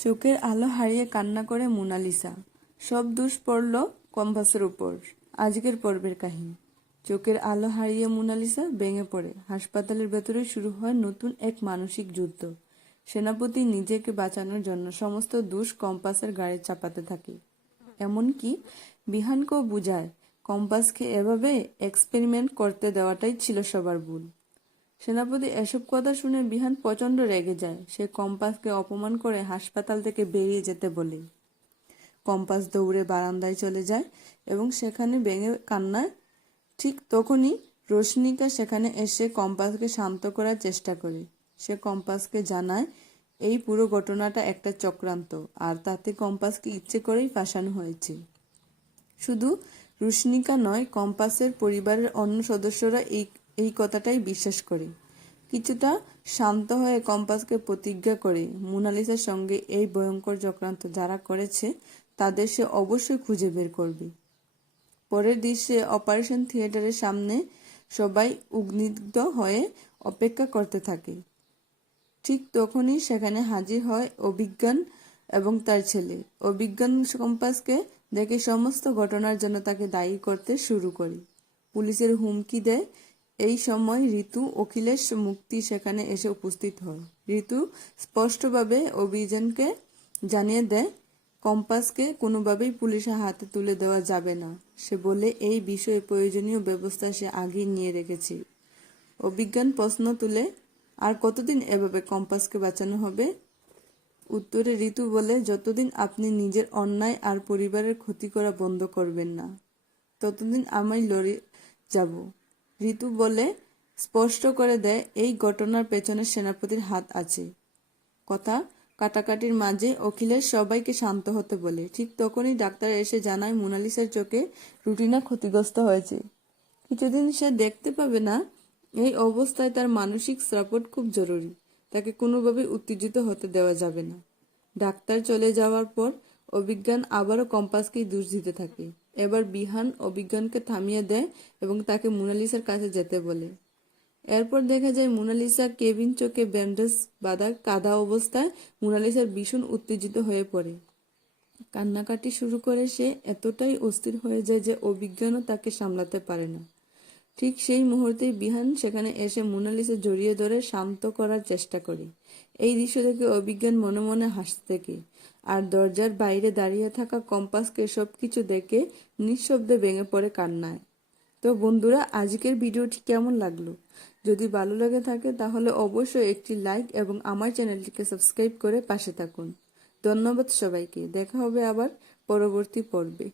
চোখের আলো হারিয়ে কান্না করে মোনালিসা। সব দোষ পড়ল কম্পাসের উপর। আজকের পর্বের কাহিনী। চোখের আলো হারিয়ে মোনালিসা ভেঙে পড়ে। হাসপাতালের ভেতরে শুরু হয় নতুন এক মানসিক যুদ্ধ। সেনাপতি নিজেকে বাঁচানোর জন্য সমস্ত দোষ কম্পাসের গাড়ি চাপাতে থাকে। এমনকি বিহানকেও বুঝায় কম্পাসকে এভাবে এক্সপেরিমেন্ট করতে দেওয়াটাই ছিল সবার ভুল। সেনাপতি এসব কথা শুনে বিহান প্রচন্ড রেগে যায়। সে কম্পাসকে অপমান করে হাসপাতাল থেকে বেরিয়ে যেতে বলে। কম্পাস দৌড়ে বারান্দায় চলে যায় এবং সেখানে ভেঙে কান্নায়। ঠিক তখনই রোশনিকা সেখানে এসে কম্পাসকে শান্ত করার চেষ্টা করে। সে কম্পাসকে জানায় এই পুরো ঘটনাটা একটা চক্রান্ত, আর তাতে কম্পাসকে ইচ্ছে করেই ফাঁসানো হয়েছে। শুধু রোশনিকা নয়, কম্পাসের পরিবারের অন্য সদস্যরা এই কথাটাই বিশ্বাস করে। কিছুটা শান্ত হয়ে কম্পাসকে প্রতিজ্ঞা করে মোনালিসার সঙ্গে এই ভয়ঙ্কর চক্রান্ত যারা করেছে তাদের সে অবশ্যই খুঁজে বের করবে। পরের দৃশ্যে অপারেশন থিয়েটারের সামনে সবাই উদ্বিগ্ন হয়ে অপেক্ষা করতে থাকে। ঠিক তখনই সেখানে হাজির হয় অভিজ্ঞান এবং তার ছেলে। অভিজ্ঞান কম্পাসকে দেখে সমস্ত ঘটনার জন্য তাকে দায়ী করতে শুরু করে। পুলিশের হুমকি দেয়। এই সময় ঋতু অখিলেশ মুক্তি সেখানে এসে উপস্থিত হয়। ঋতু স্পষ্টভাবে অভিযানকে জানিয়ে দেয় কম্পাসকে কোনোভাবেই পুলিশের হাতে তুলে দেওয়া যাবে না। সে বলে এই বিষয়ে প্রয়োজনীয় ব্যবস্থা সে আগেই নিয়ে রেখেছে। অভিজ্ঞান প্রশ্ন তুলে, আর কতদিন এভাবে কম্পাসকে বাঁচানো হবে? উত্তরে ঋতু বলে, যতদিন আপনি নিজের অন্যায় আর পরিবারের ক্ষতি করা বন্ধ করবেন না ততদিন আমি লড়ে যাব। ঋতু বলে স্পষ্ট করে দেয় এই ঘটনার পেছনে সেনাপতির হাত আছে। কথা কাটাকাটির মাঝে অখিলেশ সবাইকে শান্ত হতে বলে। ঠিক তখনই ডাক্তার এসে জানায় মোনালিসার চোখে রুটিনা ক্ষতিগ্রস্ত হয়েছে। কিছুদিন সে দেখতে পাবে না। এই অবস্থায় তার মানসিক সাপোর্ট খুব জরুরি। তাকে কোনোভাবে উত্তেজিত হতে দেওয়া যাবে না। ডাক্তার চলে যাওয়ার পর অভিজ্ঞান আবারও কম্পাসকেই দোষ দিতে থাকে। এবার বিহান অভিজ্ঞানকে থামিয়ে দেয় এবং তাকে মোনালিসার কাছে যেতে বলে। এরপর দেখা যায় মোনালিসা কেবিন চোখে ব্যান্ডেজ বাঁধা কাঁদা অবস্থায়। মোনালিসার ভীষণ উত্তেজিত হয়ে পড়ে। কান্নাকাটি শুরু করে। সে এতটাই অস্থির হয়ে যায় যে অভিজ্ঞানও তাকে সামলাতে পারে না। ঠিক সেই মুহূর্তেই বিহান সেখানে এসে মোনালিসা জড়িয়ে ধরে শান্ত করার চেষ্টা করে। এই দৃশ্য দেখে অভিজ্ঞান মনে মনে হাসতে থাকে, আর দরজার বাইরে দাঁড়িয়ে থাকা কম্পাসকে সবকিছু দেখে নিঃশব্দে ভেঙে পড়ে কান্নায়। তো বন্ধুরা, আজকের ভিডিওটি কেমন লাগলো? যদি ভালো লাগে থাকে তাহলে অবশ্যই একটি লাইক এবং আমার চ্যানেলটিকে সাবস্ক্রাইব করে পাশে থাকুন। ধন্যবাদ সবাইকে। দেখা হবে আবার পরবর্তী পর্বে।